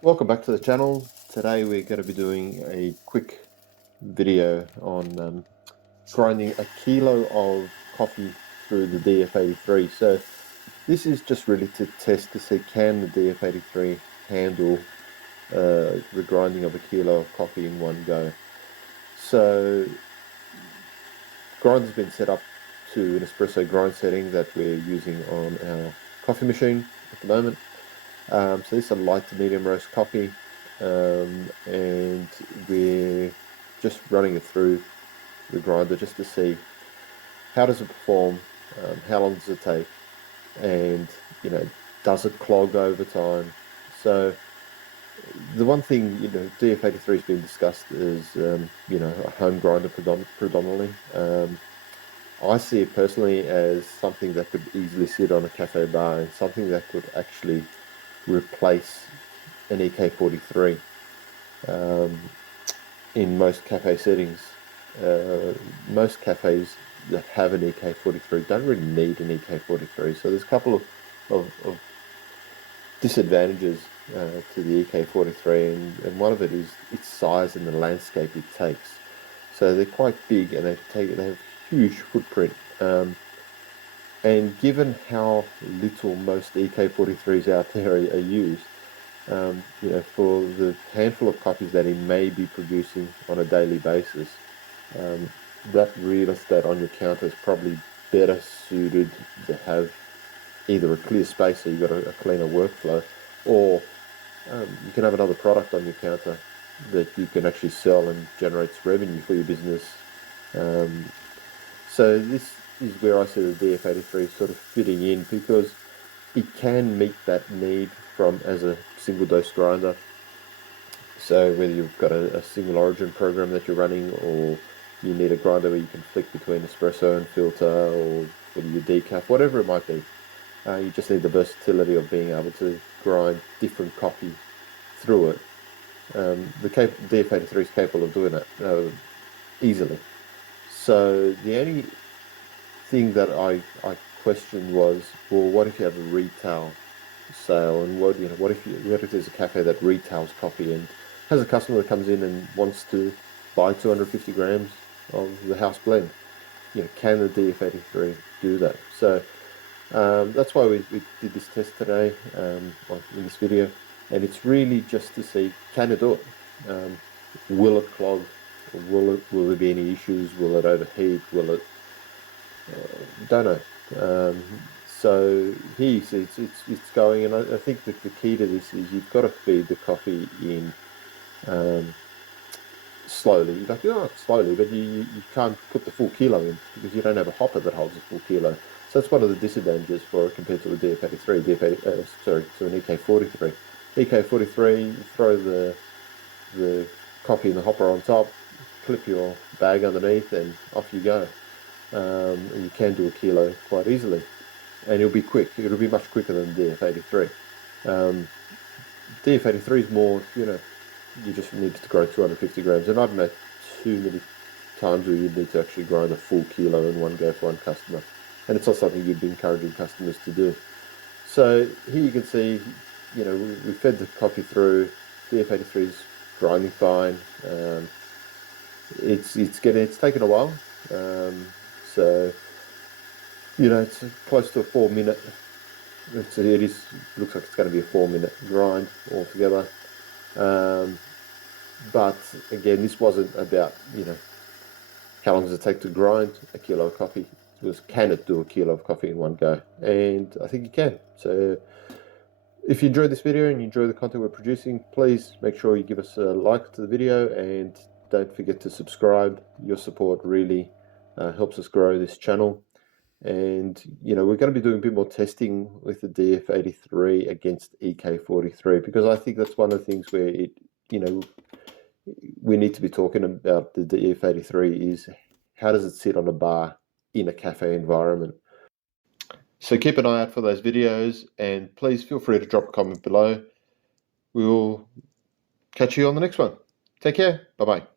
Welcome back to the channel. Today we're going to be doing a quick video on grinding a kilo of coffee through the DF83. So this is just really to test to see, can the DF83 handle the grinding of a kilo of coffee in one go. So grind has been set up to an espresso grind setting that we're using on our coffee machine at the moment. So this is a light to medium roast coffee, and we're just running it through the grinder just to see how does it perform, how long does it take, and does it clog over time. So the one thing DF83 has been discussed as a home grinder predominantly. I see it personally as something that could easily sit on a cafe bar and something that could actually replace an EK43 in most cafe settings. Most cafes that have an EK43 don't really need an EK43, so there's a couple of disadvantages to the EK43, and one of it is its size and the landscape it takes. So they're quite big and they have huge footprint. And given how little most EK43s out there are used, for the handful of copies that he may be producing on a daily basis, that real estate on your counter is probably better suited to have either a clear space so you've got a cleaner workflow, or you can have another product on your counter that you can actually sell and generates revenue for your business. So this is where I see the DF83 sort of fitting in, because it can meet that need as a single dose grinder. So whether you've got a single origin program that you're running, or you need a grinder where you can flick between espresso and filter, or whether you decaf, whatever it might be, you just need the versatility of being able to grind different coffee through it. The DF83 is capable of doing that easily. So the only thing that I questioned was, well, what if you have a retail sale, and what if there's a cafe that retails coffee and has a customer that comes in and wants to buy 250 grams of the house blend? Can the DF83 do that? So that's why we did this test today in this video, and it's really just to see, can it do it? Will it clog? Will there be any issues? Will it overheat? Will it? Don't know. So here you see it's going, and I think that the key to this is you've got to feed the coffee in slowly. You're like, slowly, but you can't put the full kilo in because you don't have a hopper that holds a full kilo. So that's one of the disadvantages for it compared to a DF83, to an EK43. EK43, you throw the coffee in the hopper on top, clip your bag underneath, and off you go. And you can do a kilo quite easily, and it'll be quick. It'll be much quicker than DF83. DF83 is more, you just need to grind 250 grams, and I don't know too many times where you need to actually grind a full kilo in one go for one customer, and it's not something you'd be encouraging customers to do. So here you can see, we fed the coffee through. DF83 is grinding fine. It's taken a while. So it's close to a 4 minute. Looks like it's going to be a 4 minute grind altogether. But again, this wasn't about how long does it take to grind a kilo of coffee. It was, can it do a kilo of coffee in one go? And I think you can. So if you enjoyed this video and you enjoy the content we're producing, please make sure you give us a like to the video, and don't forget to subscribe. Your support really helps us grow this channel. And we're going to be doing a bit more testing with the DF83 against EK43, because I think that's one of the things where we need to be talking about the DF83 is, how does it sit on a bar in a cafe environment? So keep an eye out for those videos, and please feel free to drop a comment below. We will catch you on the next one. Take care. Bye-bye.